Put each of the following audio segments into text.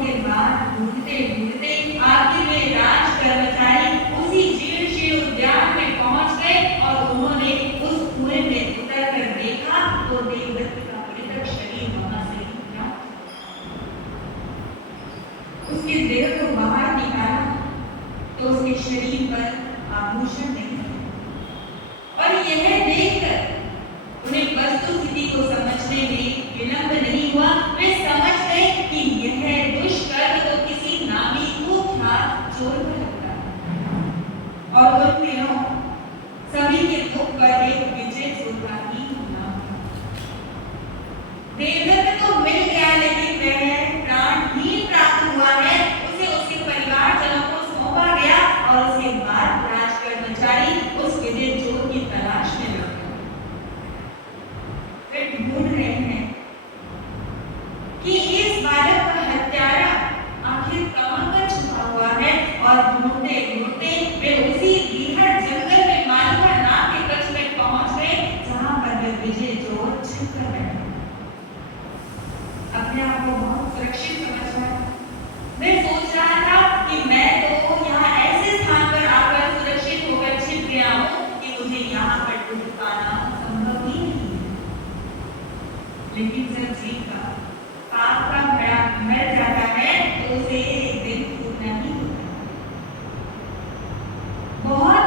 के बाद ढूंढते ढूंढते आखिर में राज कर्मचारी उसी जीर्णशील उद्यान में पहुंच गए और उन्होंने उस कुएं में उतर कर देखा तो देवदत्त का मृतक शरीर वहां से निकला। उसके देह को बाहर निकाला तो उसके शरीर पर आभूषण नहीं थे और यह देखकर उन्हें वस्तुस्थिति को समझने में विलंब नहीं हुआ। वे समझ गए कि यह दुष्कर्म तो किसी नामी कुख्यात चोर का लगता है और उन दिनों सभी के मुख पर एक विजय चोर का ही नाम था। देवदत्त तो मिल गया लेकिन वह प्राणहीन प्राप्त हुआ है। उसे उसके परिवारजनों को सौंपा गया और उसके बाद राज कर्मचारी उस विजय चोर की तलाश में लग गए। वे ढूंढ रहे हैं कि इस बालक का हत्यारा आखिर कहां पर छुपा हुआ है और ढूंढते ढूंढते वे उसी बीहड़ जंगल में मालवा नाग के कच्छ में पहुंच गए जहां पर वे विजय चोर छिप कर बैठे। अपने आप को बहुत सुरक्षित समझ रहा था। मैं सोच रहा था कि मैं तो यहाँ ऐसे स्थान पर आकर सुरक्षित होकर छिप गया हूँ कि मुझे यहाँ पर डूब पाना संभव ही नहीं है। लेकिन जब जीव का पाप का मर जाता है तो उसे एक दिन पूरना ही होता है। बहुत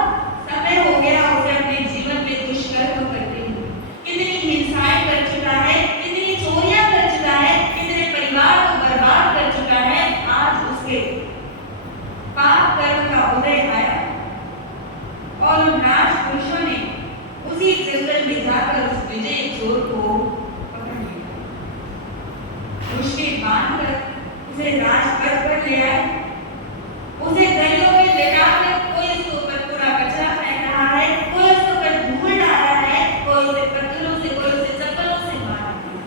समय हो गया उसे अपने जीवन में दुष्कर्म करते हुए। कितनी हिंसाएं कर चुका है, कितनी चोरियां कर चुका है, कितने परिवार को बर्बाद कर चुका है। आज उसके पाप कर्म का उदय आया और उन राजपुरुषों ने उसी जंगल में जाकर उस विजय चोर को मुश्किल बांधकर उसे राजपथ पर ले आए। उसे गलियों में लेटा कर कोई उसके ऊपर पूरा कचरा फेंक रहा है, कोई उसके ऊपर धूल डाल रहा है, कोई उसे पत्थरों से, कोई उसे चप्पलों से मार रहा है।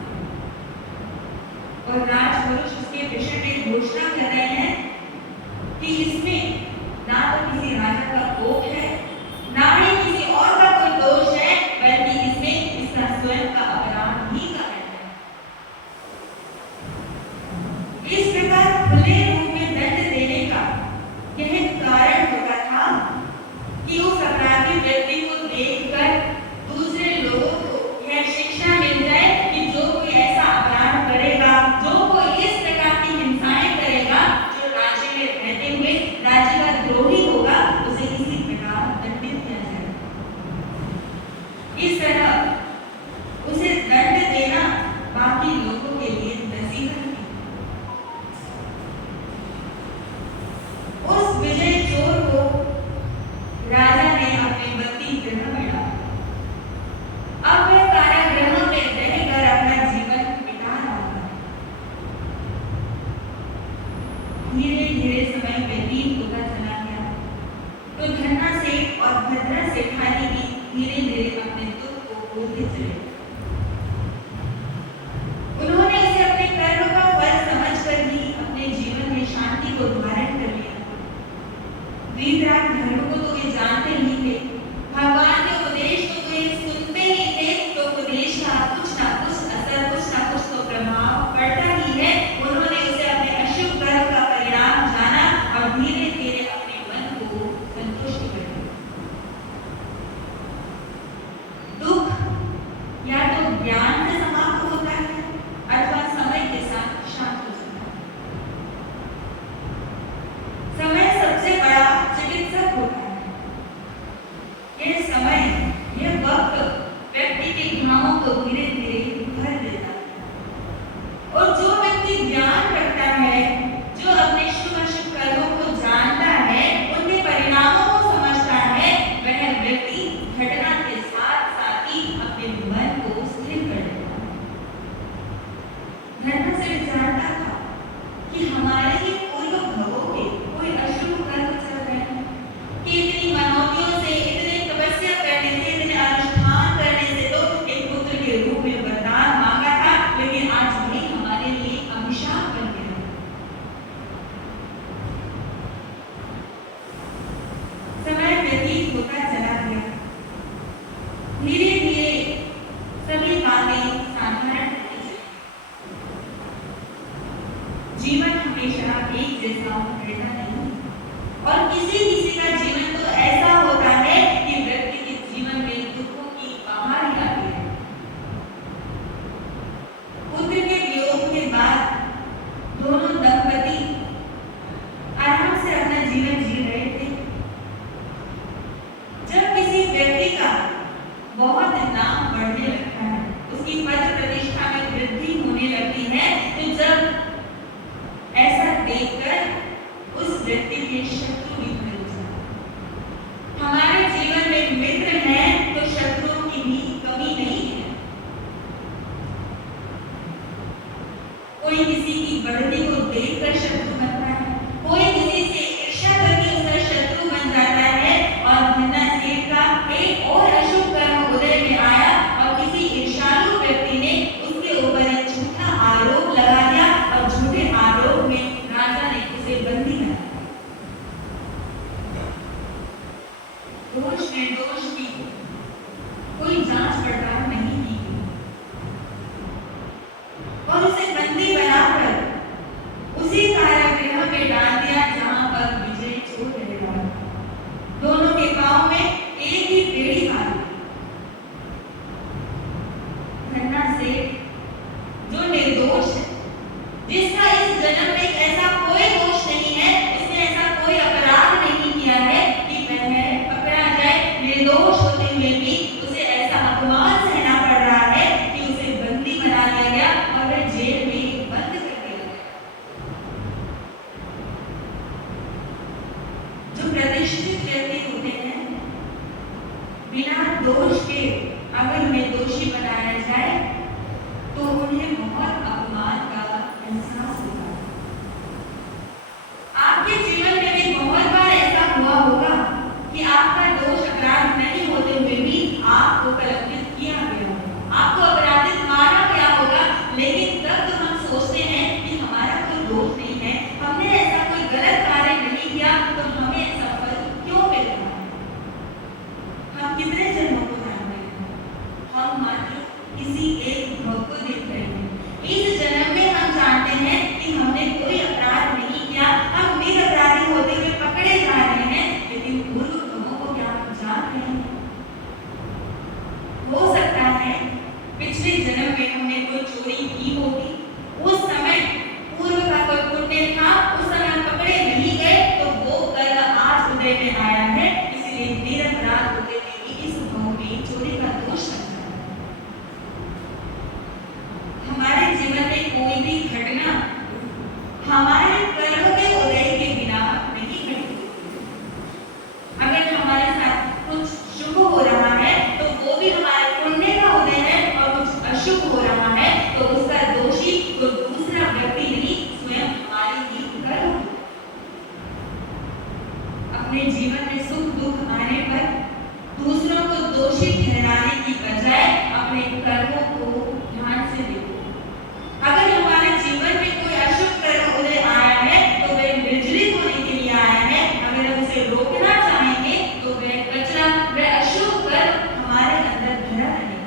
और राजपुरुष उसके विषय में घोषणा कर रहे हैं कि इसमें ना तो किसी राजा का कोप है, ना ही किसी और का कोई दोष है, बल्कि इसमें इसका स्वयं का अपराध ही का है। इस प्रकार खुले रूप में दंड देने का यह कारण होता था कि उस अपराधी व्यक्ति को देखकर दूसरे लोगों को यह शिक्षा मिल जाए कि जो कोई ऐसा अपराध करेगा, जो कोई इस प्रकार की हिंसाएं करेगा, जो राज्य में रहते हुए राज्य का द्रोही होगा, उसे किसी प्रकार दंडित किया जाएगा। इस तरह उसे दंड देना बाकी लोगों के लिए नसीहत थी। उस विजय चोर को राजा ने अपने बंदी गृह में डाला। अब वह कारागृह में रहकर अपना जीवन बिता रहा था। धीरे धीरे समय व्यतीत होता चला गया तो धन्ना सेठ और भद्रा सेठानी भी धीरे धीरे अपने दुख को भूलते चले। उन्होंने इसे अपने कर्म का फल समझकर ही अपने जीवन में शांति को धारण कर लिया। वीतराग धर्म को तो वे जानते ही थे, भगवान के उपदेश को वे सुनते ही थे, तो उपदेश का कुछ ना कुछ असर, कुछ ना कुछ तो प्रभाव पड़ता ही है। उन्होंने उसे अपने अशुभ कर्म का परिणाम जाना और धीरे धीरे अपने मन को संतुष्ट कर लिया। दुख या तो ज्ञान से समाप्त होता है अथवा समय के साथ शांत हो जाता है। समय सबसे बड़ा चिकित्सक होता है। यह समय, यह वक्त व्यक्ति के घावों को धीरे धीरे भर देता है। और जो व्यक्ति ज्ञान रखता है, जो अपने शुभ अशुभ कर्मों को जानता है, उनके परिणामों को समझता है, वह व्यक्ति घटना के साथ साथ ही अपने मन को स्थिर कर देता है। धर्म से जानता था कि हमारे ही पूर्व भवों के कोई अशुभ कर्म चल रहे हैं कि इतनी मनौतियों से, इतने तपस्या करने से, इतने अनुष्ठान करने से तो एक पुत्र के रूप में वरदान मांगा था, लेकिन आज वही हमारे लिए अभिशाप बन गया। समय व्यतीत होता चला गया। धीरे धीरे सभी बातें साधारण होती चली। जीवन हमेशा एक जैसा रहता नहीं, और किसी किसी का जीवन तो ऐसा होता है कि व्यक्ति के जीवन में दुखों की बहार ही आती है। पुत्र के वियोग के बाद दोनों दंपति आराम से अपना जीवन जी रहे थे। जब किसी व्यक्ति का बहुत नाम बढ़ने लगता है, उसकी पद प्रतिष्ठा में वृद्धि होने लगती है, तो जब ऐसा देखकर उस व्यक्ति के शत्रु भी बन जाते। हमारे जीवन में मित्र हैं तो शत्रुओं की भी कमी नहीं है। कोई किसी की बढ़ती को देखकर शत्रु बनता है, कोई किसी से ईर्ष्या करके उसका शत्रु बन जाता है। और धन्ना सेठ का एक और अशुभ कर्म उदय में आया और किसी ईर्ष्यालु व्यक्ति ने उसके ऊपर एक झूठा आरोप लगा दिया और झूठे आरोप में राजा ने उसे बंदी बनाया। दोष निर्दोष की कोई जांच पड़ताल नहीं की और उसे बंदी बनाकर उसी कारागृह में डाल दिया जहां पर विजय चोर रह रहा था। दोनों के पांव में एक ही बेड़ी मारी। धन्ना सेठ जो निर्दोष है, जिसका इस जन्म में ऐसा कोई दोष नहीं है, उसने ऐसा कोई अपराध नहीं किया है कि वह पकड़ा जाए, निर्दोष होते हुए भी उसे ऐसा अपमान सहना पड़ रहा है कि उसे बंदी बना दिया गया और वह जेल में बंद कर दिया गया। जो प्रतिष्ठित व्यक्ति होते हैं, बिना दोष के अगर उन्हें दोषी बनाया जाए तो उन्हें बहुत अपमान का एहसास होगा। आपके जीवन में भी बहुत बार ऐसा हुआ होगा कि आपका दोष अपराध नहीं होते हुए भी आपको कलंकित किया गया होगा, आपको अपराधित माना गया होगा, लेकिन तब तो हम सोचते हैं कि हमारा कोई दोष नहीं है, हमने ऐसा कोई गलत कार्य नहीं किया, तो हमें ऐसा फल क्यों मिल रहा है। हम कितने जन्मों को जानते हैं, हम मात्र किसी एक भव को देख रहे हैं। इस जन्म में हम जानते हैं कि हमने कोई अपराध नहीं किया, हम निरपराधी होते हुए पकड़े जा रहे हैं, लेकिन पूर्व भवों को क्या हम जान रहे हैं। हो सकता है पिछले जन्म में हमने कोई चोरी की होगी, उस समय पूर्व का कोई पुण्य था, उस समय हम पकड़े नहीं गए, तो वो कर्म आज उदय में आया है, इसलिए निरपराध होते हुए भी इस भव में चोरी का दोष लग जाता है। हमारे जीवन में कोई भी घटना हमारे कर्म के उदय के बिना नहीं घटी। अगर हमारे साथ कुछ शुभ हो रहा है तो वो भी हमारे पुण्य का उदय है, और कुछ अशुभ हो रहा है तो उसका दोषी तो दूसरा व्यक्ति नहीं, स्वयं हमारे ही कर्म। अपने जीवन में सुख दुख आने पर दूसरों को दोषी ठहराने की बजाय अपने कर्मों को ध्यान से देखो। अगर हमारे जीवन में कोई अशुभ कर्म उदय आया है तो वह निर्जलित होने के लिए आया है। अगर हम उसे रोकना चाहेंगे तो वह कचरा, वह अशुभ कर्म हमारे अंदर भरा रहेगा।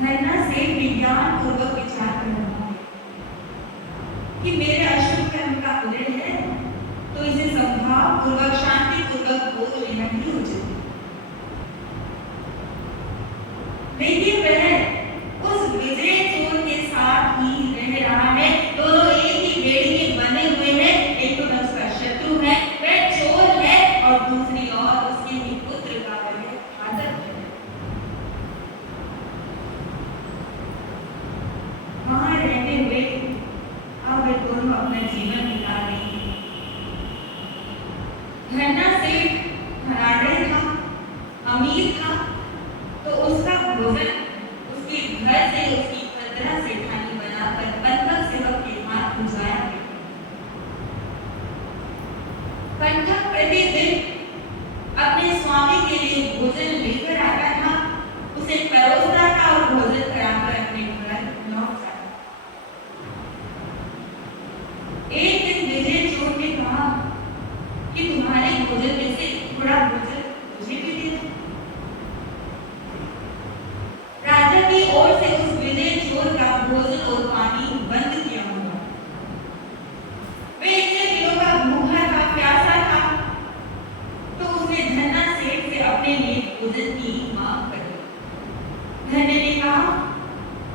धन्ना सेठ विज्ञान पूर्वक विचार कर रहा है कि मेरे अशुभ कर्म का उदय है, तो इसे संभाव पूर्वक शांति पूर्वक भोग लेना ही उचित है। लेकिन वह उस विजय चोर के साथ ही रह रहा है, दोनों एक ही बेड़ी में बने हुए हैं। एक तो उसका शत्रु है, वह चोर है, और दूसरी ओर उसके ही पुत्र का वह घातक है। वहां रहते हुए अब वे दोनों अपना जीवन बिता रहे हैं। धन्ना सेठ धनाढ़ था, अमीर था, तो उसका भोजन उसके घर से उसकी 15 सेठानी बनाकर बंधक सेवक के हाथ भिजवाया गया। बंधक प्रतिदिन अपने स्वामी के लिए भोजन लेकर आता था, उसे परोसता था और भोजन कराकर अपने घर लौट जाता। एक दिन विजय चोर ने कहा कि तुम्हारे भोजन में से थोड़ा भोजन मुझे भी दे दो। राजा की ओर से उस विजय चोर का भोजन और पानी बंद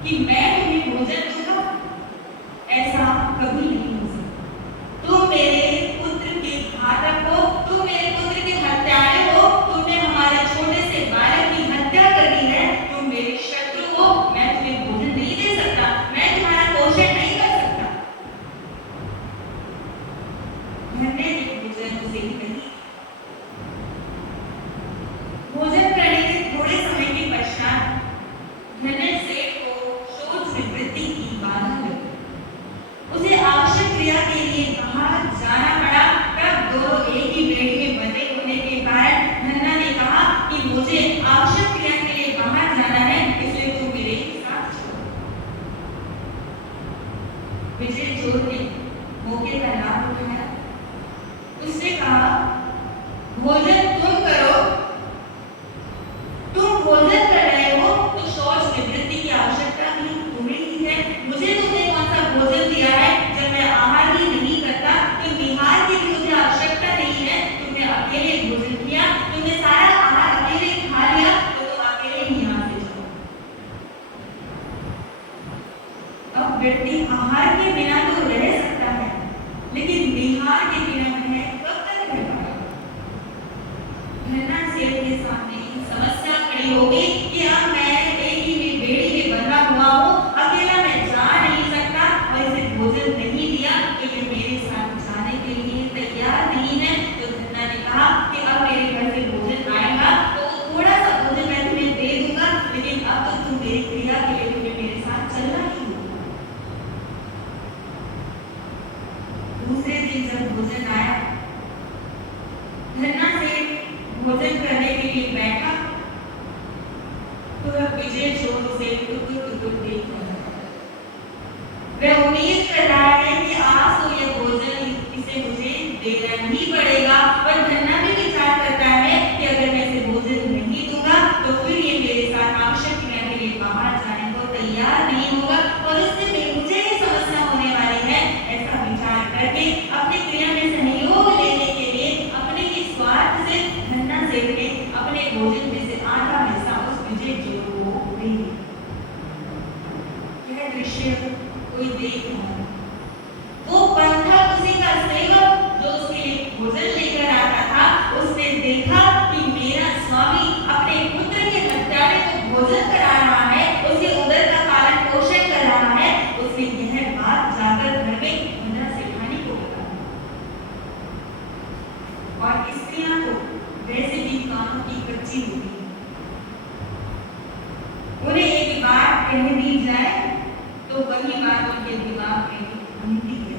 कि मैं तुम्हें भोजन दूंगा, ऐसा कभी नहीं हो सकता। तुम मेरे पुत्र के घातक हो, तुम मेरे पुत्र के हत्यारे हो, तुमने हमारे छोटे से बालक की हत्या कर दी है, तुम मेरे शत्रु हो, मैं तुम्हें भोजन नहीं दे सकता, मैं तुम्हारा पोषण नहीं कर सकता। धन्य ने भोजन उसे नहीं। भोजन करने के थोड़े समय के पश्चात धन्य सेठ को शोध से वृद्धि की बाधा लगी। उसे आवश्यक क्रिया के लिए बाहर जाना पड़ा। तब दोनों एक ही बेड में बंधे होने के कारण धन्ना ने कहा कि मुझे आवश्यक क्रिया के लिए बाहर जाना है, इसलिए तुम मेरे साथ चलो। विजय चोर ने मौके का लाभ उठाया। उसने कहा, भोजन तुम करो, तुम भोजन कर रहे हो तो शौच निवृत्ति की आवश्यकता भी तुम्हें ही है। मुझे तुमने कौन सा भोजन दिया है जब मैं आहार ही नहीं करता? तो निहार की भी मुझे आवश्यकता नहीं है। तुमने अकेले भोजन किया, तुमने सारा आहार अकेले खा लिया, तो तुम अकेले ही यहाँ से जाओ। अब व्यक्ति आहार के बिना तो रह सकता है, लेकिन निहार के बिना वह कब तक रह पाएगा? धन्ना सेठ के सामने समस्या खड़ी हो गई कि अब मैं एक ही बेड़ी में बंधा हुआ हूँ, अकेला मैं जा नहीं सकता और इसे भोजन नहीं दिया तो ये मेरे साथ जाने के लिए तैयार नहीं है। तो धन्ना ने कहा कि अब मेरे घर से भोजन आएगा तो थोड़ा सा भोजन मैं तुम्हें दे दूंगा, लेकिन अब तो तुम मेरी क्रिया के लिए तुम्हें मेरे साथ चलना ही होगा। दूसरे दिन जब भोजन आया, धन्ना सेठ भोजन करने के लिए बैठा तो वह विजय चोर से टुकुर देख रहा है। वह उम्मीद कर रहा है कि आज तो यह भोजन इसे मुझे देना ही पड़ेगा, पर धन्ना भी विचार करता है कि अगर मैं इसे भोजन नहीं दूंगा तो फिर ये मेरे साथ आवश्यक क्रिया के लिए बाहर जाने को तैयार नहीं होगा और उससे मुझे ही समस्या होने वाली है। ऐसा विचार करके अपनी क्रिया में सहयोग लेने के लिए अपने ही स्वार्थ से धन्ना सेठ ने अपने भोजन में से आधा हिस्सा उस विजय चोर को दे दिया। यह दृश्य कोई देख रहा है। वो पंथक उसी का सेवक जो उसके लिए भोजन लेकर आता था, उसने देखा कि मेरा स्वामी अपने पुत्र के हत्यारे को भोजन करा रहा है, उसके उदर का पालन पोषण कर रहा है। उसने यह बात जाकर घर में धन्ना सेठानी को बताई और स्त्रियां तो वैसे भी कानों की कच्ची होती है, उन्हें एक बात कह दी जाए तो वही बात उनके दिमाग में घूमती रहती है।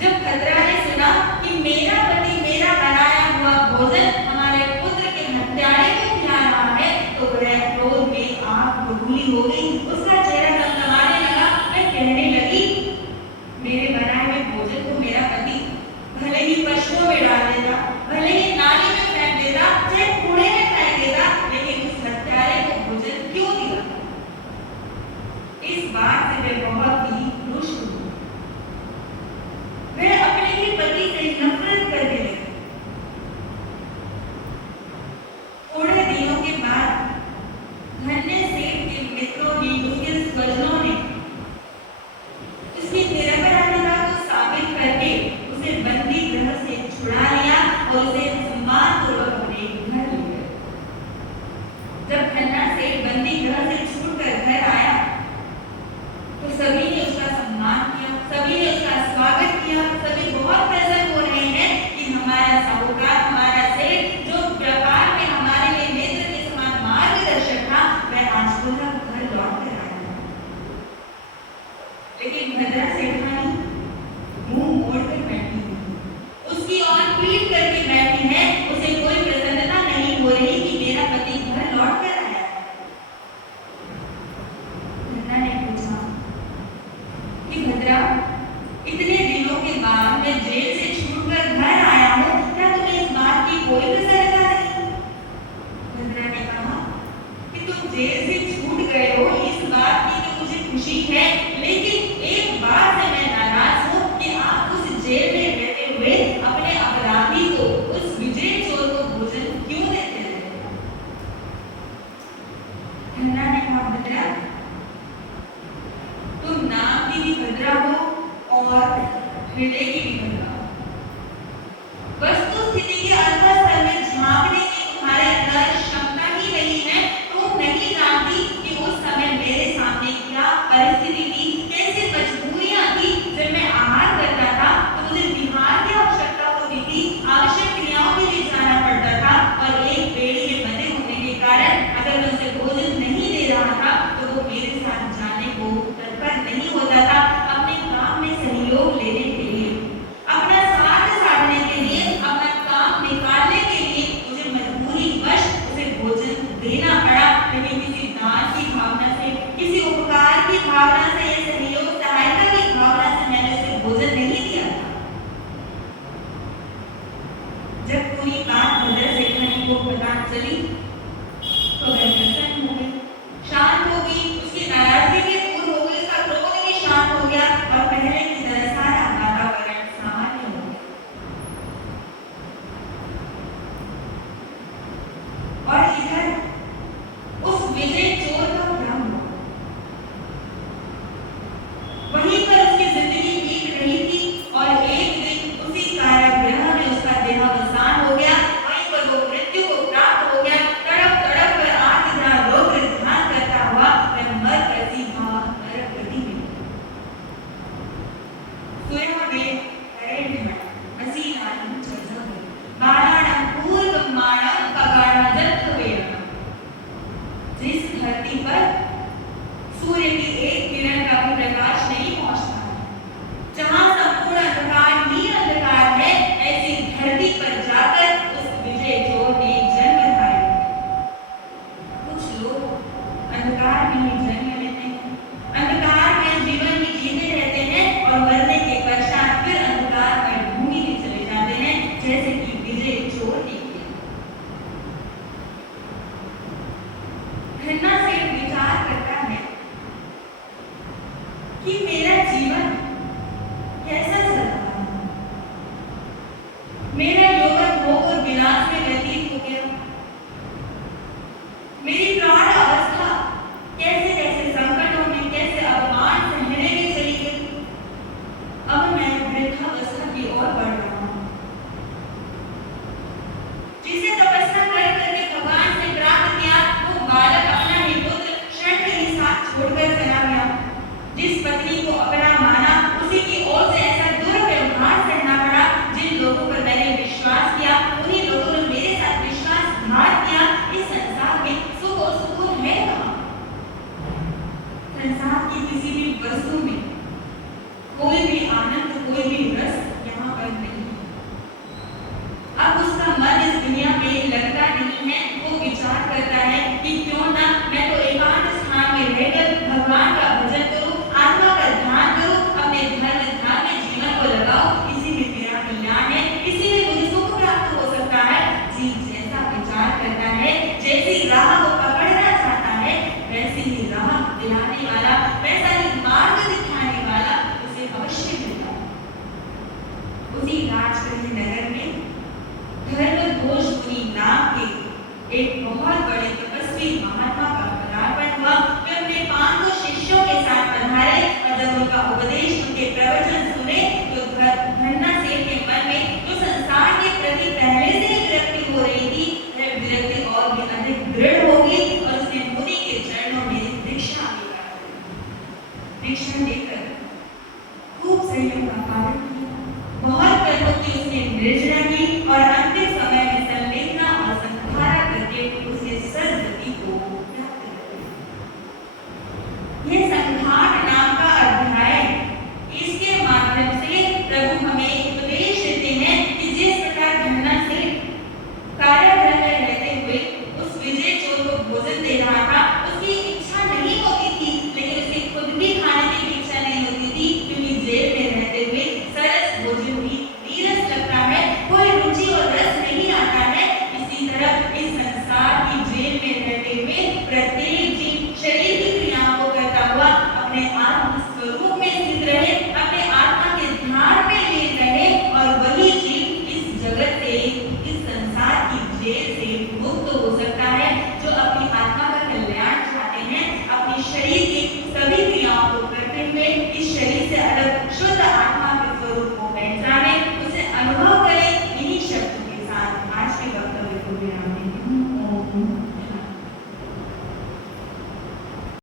जब खतरा ने सुना कि मेरा पति मेरा बनाया हुआ भोजन हमारे पुत्र के हत्यारे को खिला रहा है, तो वह क्रोध में आग बबूली हो गई। उसका चेहरा चमचमाने लगा। वह कहने लगी, मेरे बनाए हुए भोजन को मेरा पति भले ही पशुओं में डाल देता, भले ही नाली में फेंक देता, चाहे कूड़े में फेंक देता, लेकिन उस हत्यारे को भोजन क्यों दिया? इस बात से वे बहुत ही रुष्ट हुए। वह अपने ही पति से नफरत करने लगे। थोड़े दिनों के बाद धन्य सेठ के मित्रों ने, उसके स्वजनों ने उसकी निरपराधिता को साबित करके उसे बंदी गृह से छुड़ा लिया और उसे सम्मानपूर्वक अपने घर ले गए। जब धन्ना सेठ बंदी गृह से छूटकर घर आया तो सभी ने उसका सम्मान किया, सभी ने उसका स्वागत किया, सभी बहुत प्रसन्न हो रहे हैं कि हमारा साहूकार, हमारा सेठ जो व्यापार में हमारे लिए नेत्र के समान मार्गदर्शक था, वह आज पुनः घर लौट कर आया। लेकिन भद्रा सेठानी मुंह मोड़कर बैठी है, उसकी ओर पीठ करके बैठी है। उसे कोई प्रसन्नता नहीं हो रही कि मेरा पति घर लौट कर आया। धन्ना ने पूछा कि भद्रा, इतने दिनों के बाद मैं जेल से छूटकर घर आया हूँ, क्या तुम्हें इस बात की कोई प्रसन्नता नहीं? भद्रा ने कहा कि तुम जेल से छूट गए हो, इस बात की तो मुझे खुशी है, लेकिन एक बात से मैं नाराज हूँ कि आप उस जेल में रहते हुए अपने अपराधी को, उस विजय चोर को भोजन क्यों देते रहे? धन्ना ने कहा, भद्रा, तुम नाम की भी भद्रा हो और हृदय की भी भद्रा हो। वस्तुस्थिति के अंतःस्तर में झांकने की तुम्हारे अंदर क्षमता ही नहीं है। तुम नहीं जानती कि उस समय मेरे सामने क्या परिस्थिति थी, कैसी मजबूरियां थी। जब मैं आहार करता था तो मुझे विहार की आवश्यकता होती थी, आवश्यक क्रियाओं के लिए जाना पड़ता था और एक बेड़ी में बंधे होने के कारण अगर मैं उसे भोजन नहीं दे रहा था तो वो मेरे साथ जाने को तत्पर नहीं होता था, अपने काम में सहयोग लेने के लिए, अपना साथ साधने के लिए, अपना काम निकालने के लिए मुझे मजबूरीवश उसे भोजन देना पड़ा। लेकिन किसी दान की भावना से, किसी उपकार की भावना से या सहयोग सहायता की भावना से मैंने उसे भोजन नहीं दिया था। जब पूरी बात भद्र सेठानी को पता चली तो वह प्रसन्न हो गई, शांत हो गई, उसकी नाराजगी भी दूर हो गई, उसका क्रोध भी शांत हो गया और पहले की तरह सारा वातावरण सामान्य हो गया। और इधर उस विजय चोर का क्या हुआ? वहीं पर उसकी जिंदगी बीत रही थी और एक दिन उसी कारागृह में उसका देहावसान हो गया। वहीं पर वो मृत्यु को प्राप्त हो गया। तड़प तड़प कर आर्तजा रोदन ध्यान करता हुआ वह मर प्रति नरक गति में सोया वे हरेण असीनानं चर्चा बाणानं पूर्वमाणं कगाढजत्वेन। जिस धरती पर सूर्य की एक किरण का भी प्रकाश नहीं पहुंचता है, जहां संपूर्ण अंधकार ही अंधकार है, ऐसी धरती पर जाकर उस विजय चोर ने जन्म धारण किया। कुछ लोग अंधकार में ही जन्म लेते हैं, अंधकार में जीवन ही जीते रहते हैं और मरने के पश्चात फिर अंधकार में भूमि में चले जाते हैं, जैसे कि विजय चोर ने किया। घटना से विचार करता है कि मेरा जीवन कैसा चल रहा है। मेरा यौवन भोग और विलास में व्यतीत हो गया। मेरी प्राण अवस्था कैसे कैसे संकटों में, कैसे अपमान सहने में चली गई। अब मैं वृद्धावस्था की ओर बढ़ रहा हूँ। जिसे तपस्या कर करके भगवान से प्राप्त किया वो बालक अपना ही पुत्र क्षण के ही साथ छोड़कर चला गया। जिस पत्नी को अपना माना उसी की ओर से ऐसा दुर्व्यवहार सहना पड़ा। जिन लोगों पर मैंने विश्वास किया उन्हीं लोगों ने मेरे साथ विश्वासघात किया। इस संसार में सुख और सुकून है कहाँ? संसार की किसी भी वस्तु में कोई भी आनंद, कोई भी रस यहाँ पर नहीं है। अब उसका मन इस दुनिया में लगता नहीं है। वो विचार करता है कि क्यों ना मैं तो एकांत स्थान में रहकर भगवान का भजन करूं, आत्मा का ध्यान करूं, अपने धर्म ध्यान में जीवन को लगाऊं। इसी में मेरा कल्याण है, इसी में मुझे सुख प्राप्त हो सकता है। जीव जैसा विचार करता है, जैसी राह वो पकड़ना चाहता है, वैसी ही राह दिलाने वाला, वैसा ही मार्ग दिखाने वाला उसे अवश्य मिलता है। उसी राजगृह नगर में धर्मघोष मुनि नाम के एक बहुत बड़े तपस्वी महात्मा का पदार्पण हुआ। वे अपने 500 शिष्यों के साथ पधारे और जब उनका उपदेश, उनके प्रवचन सुने तो घन्ना सेठ के मन में जो संसार के प्रति पहले से ही विरक्ति हो रही थी, वह विरक्ति और भी अधिक दृढ़ होगी और उसने मुनि के चरणों में दीक्षा स्वीकार की। दीक्षा लेकर खूब संयम का पालन किया, बहुत कर्मों की उसने निर्जना की और अंतिम समय में संवेदना और संधारा करके उसने सद्गति को प्राप्त कर लिया। यह संघार नाम का अध्याय, इसके माध्यम से प्रभु हमें उपदेश देते हैं कि जिस प्रकार घन्ना सेठ कारागृह में रहते हुए उस विजय चोर को भोजन दे रहा था, उसकी इच्छा नहीं होती थी, लेकिन उसकी खुद भी खाने की भी इच्छा नहीं होती थी, क्योंकि जेल में रहते हुए सरस भोजन भी नीरस लगता है, कोई रुचि और रस नहीं आता है। इसी तरह इस संसार की जेल में रहते हुए प्रत्येक जीव शरीर की क्रियाओं को करता हुआ शरीर